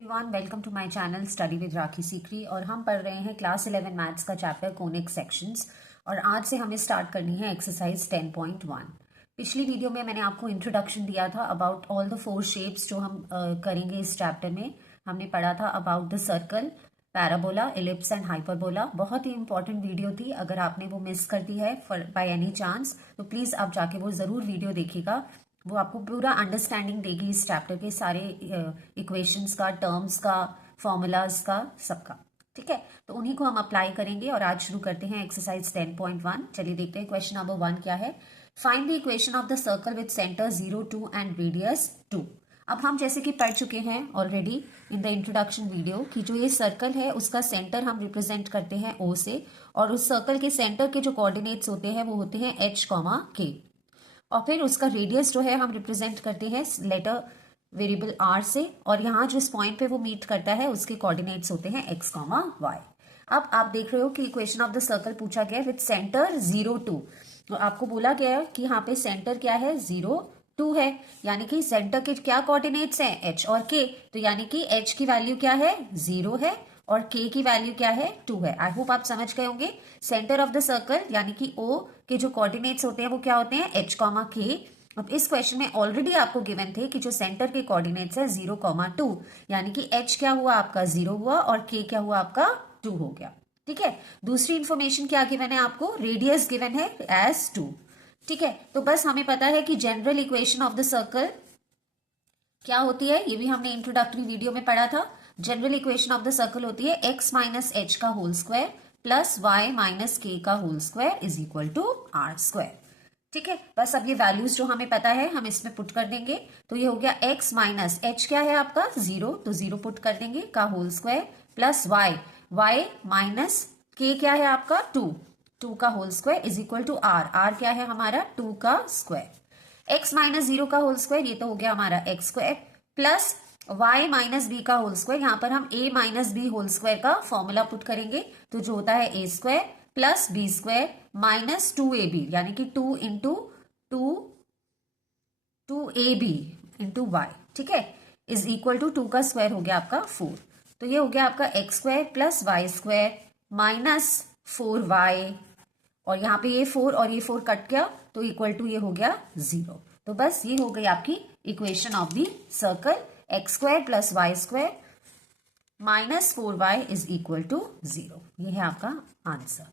Everyone welcome to my channel study with Rakhi Sikri और हम पढ़ रहे हैं क्लास 11 मैथ्स का चैप्टर कोनिक सेक्शंस। और आज से हमें स्टार्ट करनी है एक्सरसाइज 10.1। पिछली वीडियो में मैंने आपको इंट्रोडक्शन दिया था अबाउट ऑल द 4 शेप्स जो हम करेंगे इस चैप्टर में। हमने पढ़ा था about the circle, parabola, ellipse and hyperbola. बहुत ही इंपॉर्टेंट वीडियो थी। अगर आपने वो मिस कर दी है बाय एनी चांस तो प्लीज़ आप जाके वो ज़रूर वीडियो देखिएगा। वो आपको पूरा अंडरस्टैंडिंग देगी इस चैप्टर के सारे इक्वेशंस का, टर्म्स का, फॉर्मूलाज का, सबका। ठीक है, तो उन्हीं को हम अप्लाई करेंगे और आज शुरू करते हैं एक्सरसाइज 10.1। चलिए देखते हैं क्वेश्चन नंबर 1 क्या है। Find the equation of the circle with centre 0, 2 and radius 2। अब हम जैसे कि पढ़ चुके हैं already in the introduction video कि जो ये सर्कल है उसका सेंटर हम रिप्रेजेंट करते हैं O से, और उस सर्कल के सेंटर के जो कोऑर्डिनेट्स होते हैं वो होते हैं H, K। और फिर उसका रेडियस जो है हम रिप्रेजेंट करते हैं लेटर वेरिएबल r से, और यहाँ जिस पॉइंट पे वो मीट करता है उसके कोऑर्डिनेट्स होते हैं x, y। अब आप देख रहे हो कि इक्वेशन ऑफ द सर्कल पूछा गया है विद सेंटर 0, 2। तो आपको बोला गया है कि यहाँ पे सेंटर क्या है, 0, 2 है, यानी कि सेंटर के क्या कोऑर्डिनेट्स हैं, h और k। तो यानी कि h की वैल्यू क्या है, 0 है, और k की वैल्यू क्या है, 2 है। आई होप आप समझ गए होंगे। सेंटर ऑफ द सर्कल यानी कि O के जो कोऑर्डिनेट्स होते हैं वो क्या होते हैं, h, k। अब इस क्वेश्चन में ऑलरेडी आपको गिवन थे कि जो सेंटर के कोऑर्डिनेट्स है 0, 2, यानी कि h क्या हुआ आपका, 0 हुआ, और k क्या हुआ आपका, 2 हो गया। ठीक है, दूसरी इंफॉर्मेशन क्या गिवन है आपको, रेडियस गिवन है एज 2। ठीक है, तो बस हमें पता है कि general equation of the circle क्या होती है, ये भी हमने इंट्रोडक्टरी वीडियो में पढ़ा था। General equation of the circle होती है x माइनस एच का whole square plus y minus k का whole square is equal to r square. ठीक है, बस अब ये वैल्यूज जो हमें पता है हम इसमें पुट कर देंगे। तो ये हो गया x माइनस एच क्या है आपका, 0, तो 0 पुट कर देंगे, का whole square plus y minus k क्या है आपका, 2 का whole square is equal to r क्या है हमारा, 2 का स्क्वायर। x माइनस 0 का होल स्क्वायर, ये तो हो गया हमारा x square, plus y minus b का होल स्क्वायर। यहाँ पर हम a minus b whole square का फॉर्मूला पुट करेंगे, तो जो होता है a square plus b square minus 2ab, यानी कि 2 इंटू 2ab इंटू वाई। ठीक है, इज इक्वल टू 2 का स्क्वायर हो गया आपका 4। तो ये हो गया आपका x square plus y square minus 4y, और यहाँ पे ये 4 और ये 4 कट गया तो इक्वल टू ये हो गया 0। तो बस ये हो गई आपकी equation of the circle, x square plus y square minus 4y is equal to 0। ये है आपका आंसर।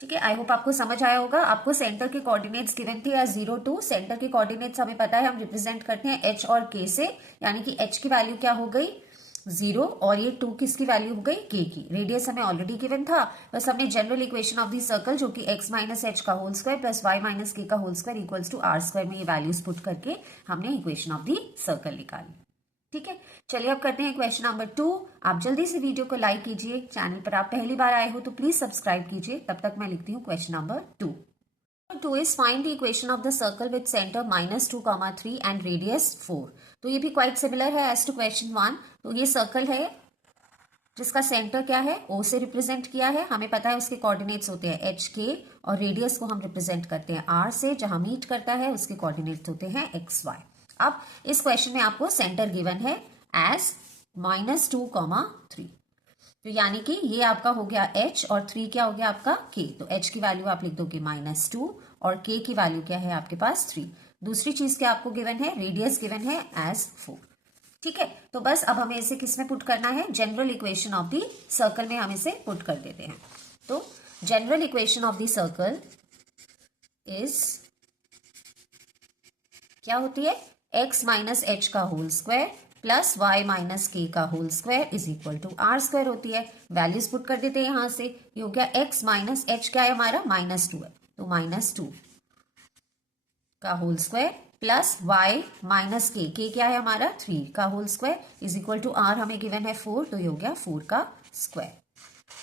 ठीक है, आई होप आपको समझ आया होगा। आपको सेंटर के कोऑर्डिनेट्स गिवन थे एज 0, 2। सेंटर के कोऑर्डिनेट्स हमें पता है हम रिप्रेजेंट करते हैं h और k से, यानी कि h की वैल्यू क्या हो गई, 0, और ये 2 किसकी वैल्यू हो गई, k की। रेडियस हमें ऑलरेडी गिवन था, बस हमने general equation of the circle जो कि x माइनस एच का whole square plus y minus k का whole square equals to r square में ये वैल्यूज पुट करके हमने इक्वेशन ऑफ द सर्कल निकाली। ठीक है, चलिए अब करते हैं क्वेश्चन नंबर 2। आप जल्दी से वीडियो को लाइक कीजिए। चैनल पर आप पहली बार आए हो तो प्लीज सब्सक्राइब कीजिए। तब तक मैं लिखती हूँ question number 2। 2 is find the equation of the circle with center -2, 3 and radius 4। तो ये भी क्वाइट सिमिलर है एज टू क्वेश्चन 1। तो ये सर्कल है जिसका सेंटर क्या है, O से रिप्रेजेंट किया है। हमें पता है उसके कोऑर्डिनेट्स होते हैं h, k, और रेडियस को हम रिप्रेजेंट करते हैं r से, जहां मीट करता है उसके कोऑर्डिनेट्स होते हैं x, y। अब इस क्वेश्चन में आपको सेंटर गिवन है एज -2, 3। तो यानी कि ये आपका हो गया h और 3 क्या हो गया आपका k। तो h की वैल्यू आप लिख दोगे -2 और k की वैल्यू क्या है आपके पास 3। दूसरी चीज क्या आपको गिवन है, रेडियस गिवन है एज 4। ठीक है, तो बस अब हमें इसे किस में पुट करना है, general equation of the circle में हम इसे पुट कर देते हैं। तो general equation of the circle is क्या होती है, x माइनस एच का whole square plus y minus k का whole square is equal to r square होती है। वैल्यूज पुट कर देते हैं यहां से। ये हो गया x माइनस एच क्या है हमारा, -2 है, तो -2 का whole square plus y minus k क्या है हमारा 3 का whole square is equal to r हमें गिवन है 4, तो ये हो गया 4 का स्क्वायर।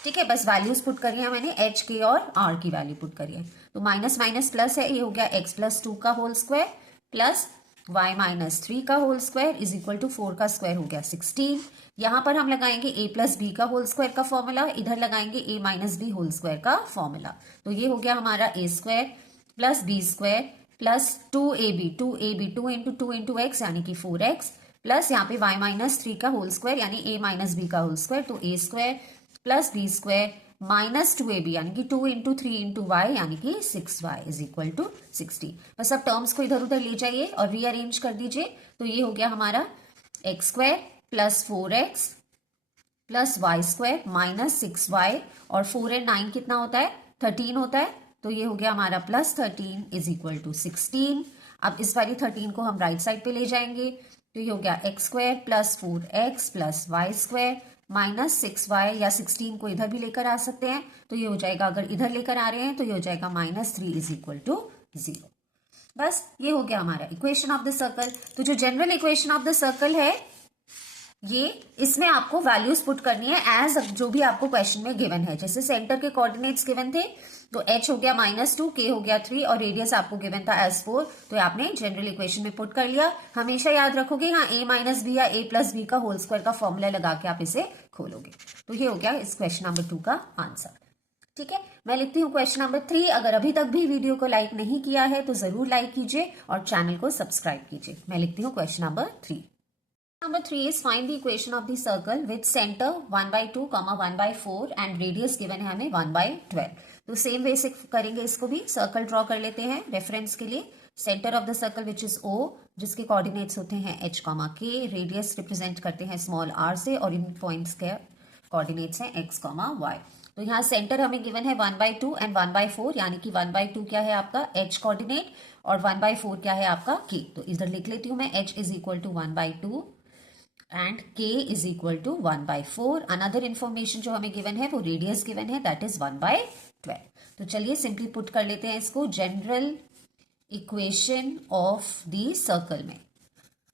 ठीक है, बस वैल्यूज पुट करी है मैंने, h, k और r की वैल्यू पुट करी है। तो माइनस माइनस प्लस है, ये हो गया x प्लस 2 का whole square plus y minus 3 का whole square is equal to 4 का स्क्वायर हो गया 16। यहां पर हम लगाएंगे a प्लस बी का होल स्क्वायर का फॉर्मूला, इधर लगाएंगे a minus b whole square का फॉर्मूला। तो ये हो गया हमारा a square plus b square plus 2ab 2 into 2 into x यानी कि 4x प्लस यहाँ पे y माइनस 3 का होल स्क्वायर यानी a माइनस b का होल स्क्वायर, तो a square plus b square minus 2ab यानी कि 2 इंटू 3 इंटू वाई यानी कि 6y इज इक्वल टू 60। बस अब टर्म्स को इधर उधर ले जाइए और रीअरेंज कर दीजिए, तो ये हो गया हमारा x square plus 4x plus y square minus 6y, और 4 एंड 9 कितना होता है 13 होता है, तो ये हो गया हमारा प्लस 13 इज इक्वल टू 16। अब इस वाली 13 को हम राइट साइड पे ले जाएंगे, तो ये हो गया x square plus 4x plus y square minus 6y, या 16 को इधर भी लेकर आ सकते हैं, तो ये हो जाएगा, अगर इधर लेकर आ रहे हैं तो ये हो जाएगा माइनस 3 इज इक्वल टू 0। बस ये हो गया हमारा इक्वेशन ऑफ द सर्कल। तो जो general equation of the circle है ये, इसमें आपको वैल्यूज पुट करनी है एज जो भी आपको क्वेश्चन में गिवन है। जैसे सेंटर के कोऑर्डिनेट्स गिवन थे तो h हो गया -2, k हो गया 3 और रेडियस आपको गिवन था as 4, तो आपने जनरल इक्वेशन में पुट कर लिया। हमेशा याद रखोगे यहाँ a माइनस बी या a प्लस बी का होल स्क्वायर का फॉर्मूला लगा के आप इसे खोलोगे। तो ये हो गया इस क्वेश्चन नंबर 2 का आंसर। ठीक है, मैं लिखती हूँ क्वेश्चन नंबर 3। अगर अभी तक भी वीडियो को लाइक नहीं किया है तो जरूर लाइक कीजिए और चैनल को सब्सक्राइब कीजिए। मैं लिखती हूँ question number 3। Number 3 is find the equation of the circle with center 1/2, 1/4 and radius given है हमें 1/12। तो सेम वे से करेंगे इसको भी। सर्कल ड्रॉ कर लेते हैं रेफरेंस के लिए। Centre of the circle which is O, जिसके कोऑर्डिनेट्स होते हैं h, k, रेडियस रिप्रेजेंट करते हैं स्मॉल r से, और इन पॉइंट्स के कोऑर्डिनेट्स हैं x, y। तो यहाँ सेंटर हमें गिवन है 1/2 एंड 1/4, यानी कि 1/2 क्या है आपका h कोऑर्डिनेट और 1/4 क्या है आपका k। तो इधर लिख लेती हूँ मैं, h is equal to 1/2 and k is equal to 1/4। Another information जो हमें गिवन है वो रेडियस गिवन है, दैट इज 1/12। तो चलिए सिंपली पुट कर लेते हैं इसको general equation of the circle में।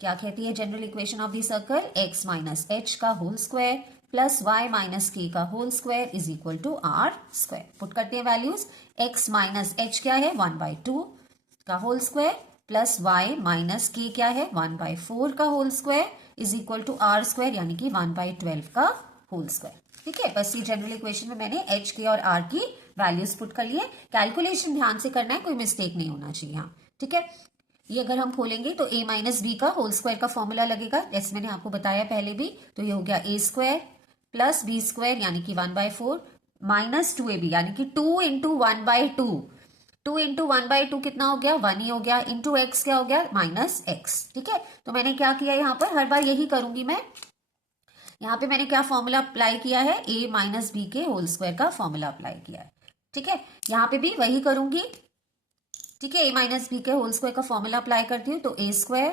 क्या कहती है general equation of the circle? x minus h का whole square plus y minus k का whole square is equal to r square. Put करते हैं वैल्यूज। x माइनस एच क्या है 1/2 का whole square plus y minus k क्या है 1/4 का whole square is equal to r square, यानी कि 1/12 का होल स्क्वायर। ठीक है, बस ये जनरल इक्वेशन में मैंने h, k और r की वैल्यूज पुट कर लिए। कैलकुलेशन ध्यान से करना है, कोई मिस्टेक नहीं होना चाहिए यहाँ। ठीक है, ये अगर हम खोलेंगे तो a माइनस बी का होल स्क्वायर का फॉर्मूला लगेगा, जैसे मैंने आपको बताया पहले भी। तो ये हो गया a square plus b square यानी कि 1/4 माइनस 2ab यानी कि 2 इंटू 1/2। 2 इंटू 1/2 कितना हो गया? 1 ही हो गया। इंटू एक्स क्या हो गया? Minus x. ठीक है, तो मैंने क्या किया यहाँ पर, हर बार यही करूंगी मैं। यहाँ पे मैंने क्या फॉर्मूला अप्लाई किया है? a माइनस बी के होल स्क्वायर का फॉर्मूला अप्लाई किया है। ठीक है, यहाँ पे भी वही करूंगी। ठीक है, a माइनस बी के होल स्क्वायर का फॉर्मूला अप्लाई करती हूँ, तो a square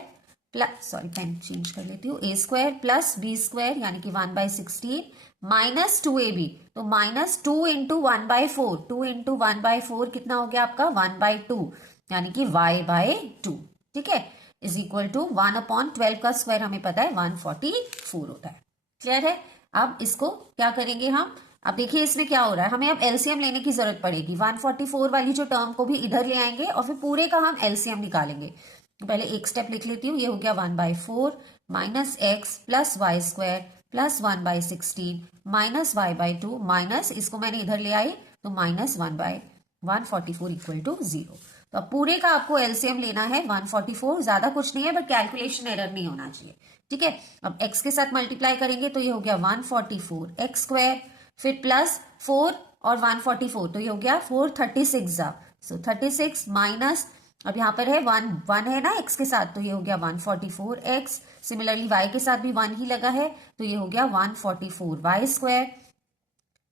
plus, sorry pen change कर लेती हूँ, a square plus b square यानी कि 1/16 माइनस 2ab, तो माइनस 2 इंटू 1/4। 2 इंटू 1/4 कितना हो गया आपका? 1/2 यानी कि y/2। ठीक है, इज इक्वल टू 1/12 का स्क्वायर हमें पता है 144 होता है। क्लियर है? अब इसको क्या करेंगे हम? अब देखिए इसमें क्या हो रहा है, हमें अब एलसीएम लेने की जरूरत पड़ेगी। 144 वाली जो टर्म को भी इधर ले आएंगे और फिर पूरे का हम एलसीएम निकालेंगे। तो पहले एक स्टेप लिख लेती हूँ। ये हो गया 1/4 minus x plus y square plus 1/16 minus y/2 minus, इसको मैंने इधर ले आई तो माइनस 1/144 इक्वल टू 0। तो अब पूरे का आपको एलसीएम लेना है 144, ज्यादा कुछ नहीं है, बट कैलकुलेशन एरर नहीं होना चाहिए। ठीक है, अब x के साथ मल्टीप्लाई करेंगे तो ये हो गया 144 एक्स स्क्वायर, फिर प्लस 4 और 144, तो ये हो गया 436। सो 36 माइनस, अब यहाँ पर है 1 है ना x के साथ, तो ये हो गया 144x। सिमिलरली y के साथ भी 1 ही लगा है, तो ये हो गया 144y स्क्वायर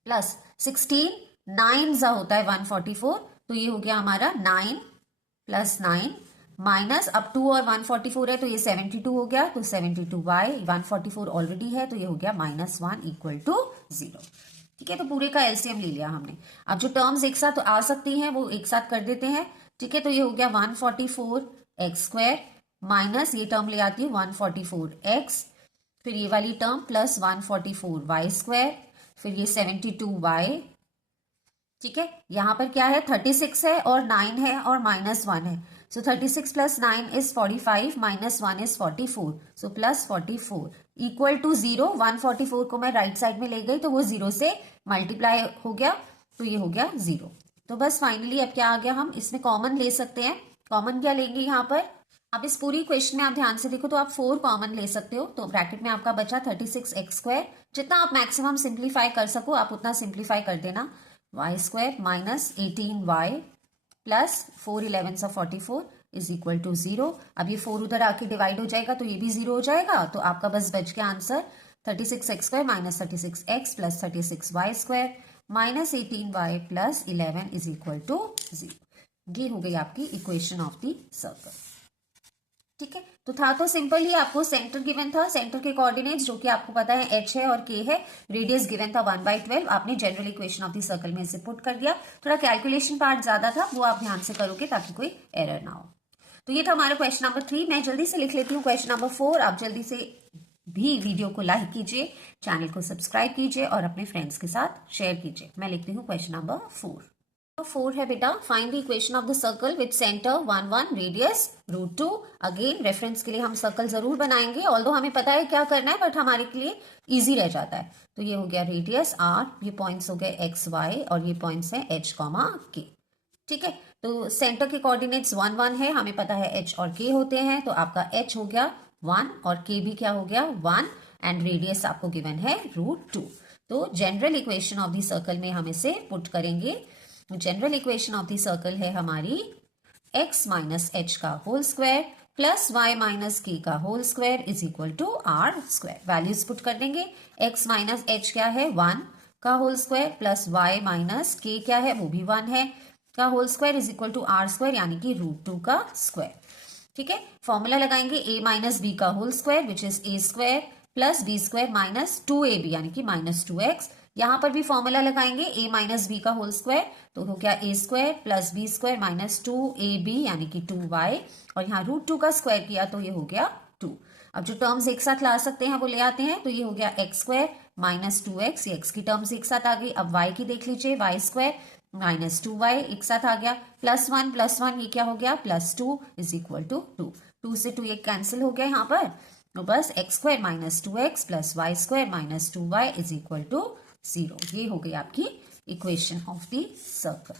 प्लस 16 9 होता है 144, तो ये हो गया हमारा 9 प्लस 9 माइनस, अब 2 और 144 है तो ये 72 हो गया, तो 72y, 144 ऑलरेडी है तो ये हो गया -1 इक्वल टू 0। ठीक है, तो पूरे का एलसीएम ले लिया हमने। अब जो टर्म्स एक साथ आ सकती हैं वो एक साथ कर देते हैं। ठीक है, तो ये हो गया 144 एक्स स्क्वायर माइनस, ये टर्म ले आती हूँ 144 एक्स, फिर ये वाली टर्म प्लस 144 वाई स्क्वायर, फिर ये 72 वाई। ठीक है, यहाँ पर क्या है? 36 है और 9 है और -1 है। So 36 plus 9 is 45 minus 1 is 44, so plus 44 equal to 0। 144 को मैं राइट साइड में ले गई तो वो 0 से मल्टीप्लाई हो गया, तो ये हो गया 0। तो बस फाइनली अब क्या आ गया, हम इसमें कॉमन ले सकते हैं। कॉमन क्या लेंगे यहाँ पर? अब इस पूरी क्वेश्चन में आप ध्यान से देखो तो आप 4 कॉमन ले सकते हो, तो ब्रैकेट में आपका बचा 36x²। जितना आप मैक्सिमम सिंप्लीफाई कर सको आप उतना सिंप्लीफाई कर देना। y² minus 18y plus 4 11 44 is equal to 0। अब ये 4 उधर आके डिवाइड हो जाएगा तो ये भी 0 हो जाएगा, तो आपका बस बच गया answer 36x² minus 36x plus 36y² minus 18y plus 11 is equal to 0। ये हो गई आपकी इक्वेशन ऑफ द सर्कल। ठीक है, तो था तो सिंपल ही, आपको सेंटर गिवन था, सेंटर के कोऑर्डिनेट्स जो कि आपको पता है h है और k है, रेडियस गिवन था 1/12, आपने general equation of the circle में इसे पुट कर दिया। थोड़ा कैलकुलेशन पार्ट ज्यादा था, वो आप ध्यान से करोगे ताकि कोई एरर ना हो। तो ये था हमारा क्वेश्चन नंबर 3। मैं जल्दी से लिख लेती हूँ क्वेश्चन नंबर 4। आप जल्दी से भी वीडियो को लाइक कीजिए, चैनल को सब्सक्राइब कीजिए और अपने फ्रेंड्स के साथ शेयर कीजिए। मैं लिखती हूँ क्वेश्चन नंबर 4। 4 है बेटा, find the equation of the circle with centre 1 1 radius √2। Again reference के लिए हम सर्कल जरूर बनाएंगे, ऑल्दो हमें पता है क्या करना है बट हमारे के लिए इजी रह जाता है। तो ये हो गया रेडियस r, ये पॉइंट्स हो गए x y और ये पॉइंट्स है h, k। ठीक है, तो सेंटर के कोऑर्डिनेट्स 1 1 है, हमें पता है h और k होते हैं, तो आपका h हो गया 1 और k भी क्या हो गया 1 एंड रेडियस आपको गिवन है √2। तो general equation of the circle में हम इसे पुट करेंगे। General equation of the circle है हमारी x माइनस एच का whole square plus y minus k का whole square is equal to r square. Values put कर देंगे, x माइनस एच क्या है 1 का whole square plus y minus k क्या है वो भी 1 है का whole square is equal to r square यानी कि √2 का स्क्वायर। ठीक है, फॉर्मूला लगाएंगे a माइनस बी का whole square which is a square plus b square minus 2ab यानी कि माइनस 2x। यहां पर भी फॉर्मूला लगाएंगे a माइनस बी का होल स्क्वायर, तो हो गया a square plus b square minus 2ab यानी कि 2y और यहाँ √2 का स्क्वायर किया तो ये हो गया 2। अब जो टर्म्स एक साथ ला सकते हैं वो ले आते हैं, तो ये हो गया x स्क्वायर माइनस 2x, ये x की टर्म्स एक साथ आ गई। अब y की देख लीजिए, y स्क्वायर माइनस 2y एक साथ आ गया, प्लस 1 ये क्या हो गया प्लस 2 इज इक्वल टू 2। 2 से 2 एक कैंसिल हो गया यहाँ पर, तो बस x square minus 2x plus y square minus 2y is equal to 0। ये हो गई आपकी इक्वेशन ऑफ द सर्कल।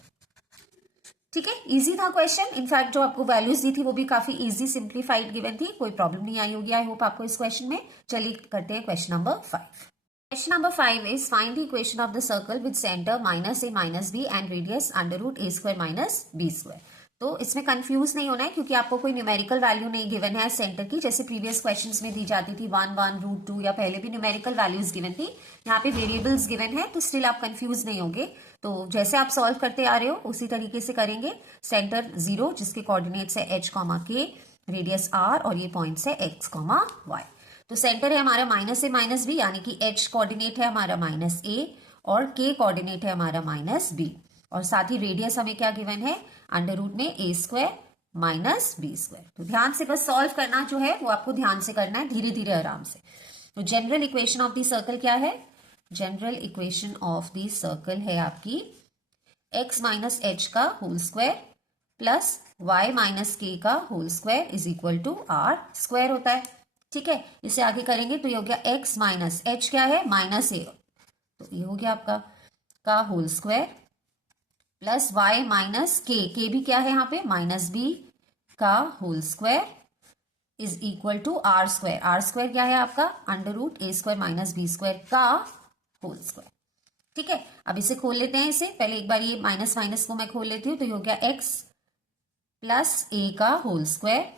ठीक है, इजी था क्वेश्चन, इनफैक्ट जो आपको वैल्यूज दी थी वो भी काफी इजी सिंप्लीफाइड गिवन थी, कोई प्रॉब्लम नहीं आई होगी आई होप आपको इस क्वेश्चन में। चलिए करते हैं question number 5। Question number 5 is find the equation of the circle with centre minus a minus b and radius √a² minus b²। तो इसमें कंफ्यूज नहीं होना है क्योंकि आपको कोई न्यूमेरिकल वैल्यू नहीं गिवन है सेंटर की, जैसे प्रीवियस क्वेश्चंस में दी जाती थी 1 1 √2 या पहले भी न्यूमेरिकल वैल्यूज गिवन थी। यहाँ पे वेरिएबल्स गिवन है तो स्टिल आप कंफ्यूज नहीं होंगे। तो जैसे आप सॉल्व करते आ रहे हो उसी तरीके से करेंगे। सेंटर 0 जिसके कोऑर्डिनेट्स है h, k, रेडियस r और ये पॉइंट्स है x, y। तो सेंटर है हमारा माइनस a माइनस b यानी कि h कोऑर्डिनेट है हमारा माइनस a और k कोऑर्डिनेट है हमारा माइनस b और साथ ही रेडियस हमें क्या गिवन है √ में a² माइनस b²। तो ध्यान से बस सॉल्व करना जो है वो आपको ध्यान से करना है, धीरे धीरे आराम से। तो general equation of the circle क्या है? General equation of the circle है आपकी x माइनस एच का whole square plus y minus k का whole square is equal to r square होता है। ठीक है, इसे आगे करेंगे तो ये हो गया x माइनस एच क्या है माइनस a, तो ये हो गया आपका का whole square plus y minus k भी क्या है यहाँ पे माइनस b का whole square is equal to r square. r square क्या है आपका √a² माइनस b² का होल स्क्वायर। ठीक है, अब इसे खोल लेते हैं। इसे पहले एक बार ये माइनस माइनस को मैं खोल लेती हूँ, तो ये हो गया x प्लस a का होल स्क्वायर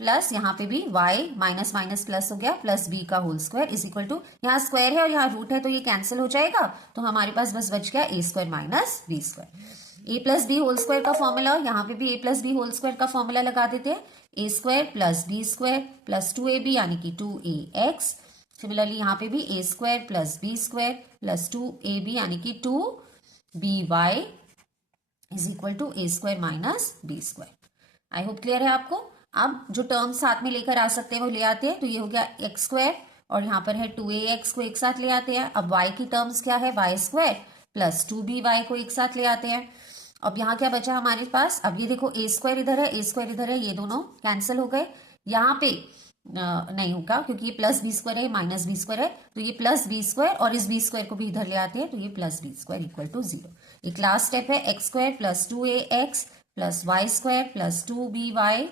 प्लस यहाँ पे भी y माइनस माइनस प्लस हो गया प्लस b का whole square is equal to, यहाँ स्क्वायर है और यहाँ रूट है तो ये कैंसिल हो जाएगा, तो हमारे पास बस बच गया a² minus b²। a plus b whole square का फॉर्मूला, यहाँ पे भी a plus b whole square का फॉर्मूला लगा देते हैं, a² plus b² plus 2ab यानी कि 2ax। सिमिलरली यहाँ पे भी a² plus b² plus 2ab यानी कि 2by is equal to a² minus b²। I hope clear है आपको। अब जो टर्म साथ में लेकर आ सकते हैं वो ले आते हैं, तो ये हो गया x² और यहाँ पर है 2ax को एक साथ ले आते हैं। अब y की टर्म्स क्या है y² प्लस 2by को एक साथ ले आते हैं। अब यहाँ क्या बचा हमारे पास, अब ये देखो a² इधर है a² इधर है, ये दोनों कैंसिल हो गए। यहाँ पे नहीं होगा क्योंकि ये प्लस b² है माइनस b² है, तो ये प्लस b² और इस b² को भी इधर ले आते हैं, तो ये प्लस b² इक्वल टू 0। एक लास्ट स्टेप है x² plus 2ax plus y² plus 2by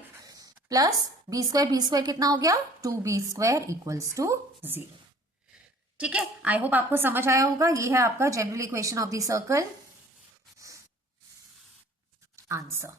plus b square कितना हो गया 2b² इक्वल्स टू 0। ठीक है, आई होप आपको समझ आया होगा। ये है आपका general equation of the circle answer.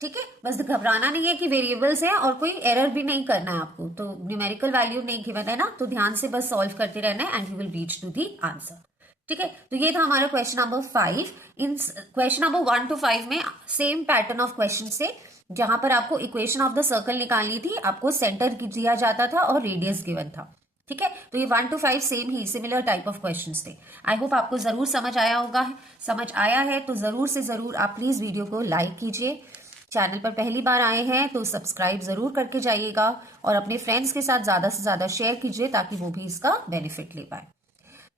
ठीक है, बस घबराना नहीं है कि वेरिएबल्स है और कोई एरर भी नहीं करना है आपको, तो न्यूमेरिकल वैल्यू नहीं गिवन है ना, तो ध्यान से बस सॉल्व करते रहना है and you will reach to the answer. ठीक है, तो ये था हमारा क्वेश्चन नंबर 5। इन क्वेश्चन नंबर 1 to 5 में सेम पैटर्न ऑफ क्वेश्चन से, जहां पर आपको इक्वेशन ऑफ द सर्कल निकालनी थी, आपको सेंटर दिया जाता था और रेडियस गिवन था। ठीक है, तो ये 1 to 5 सेम ही सिमिलर टाइप ऑफ क्वेश्चंस थे। आई होप आपको जरूर समझ आया होगा। समझ आया है तो जरूर से जरूर आप प्लीज वीडियो को लाइक कीजिए। चैनल पर पहली बार आए हैं तो सब्सक्राइब जरूर करके जाइएगा और अपने फ्रेंड्स के साथ ज्यादा से ज्यादा शेयर कीजिए ताकि वो भी इसका बेनिफिट ले पाए।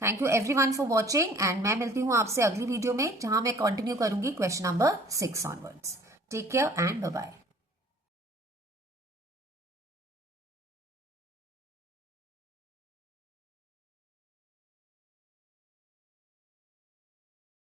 Thank you everyone for watching and मैं मिलती हूँ आपसे अगली वीडियो में, जहां मैं कंटिन्यू करूंगी question number 6 onwards. Take care and bye bye.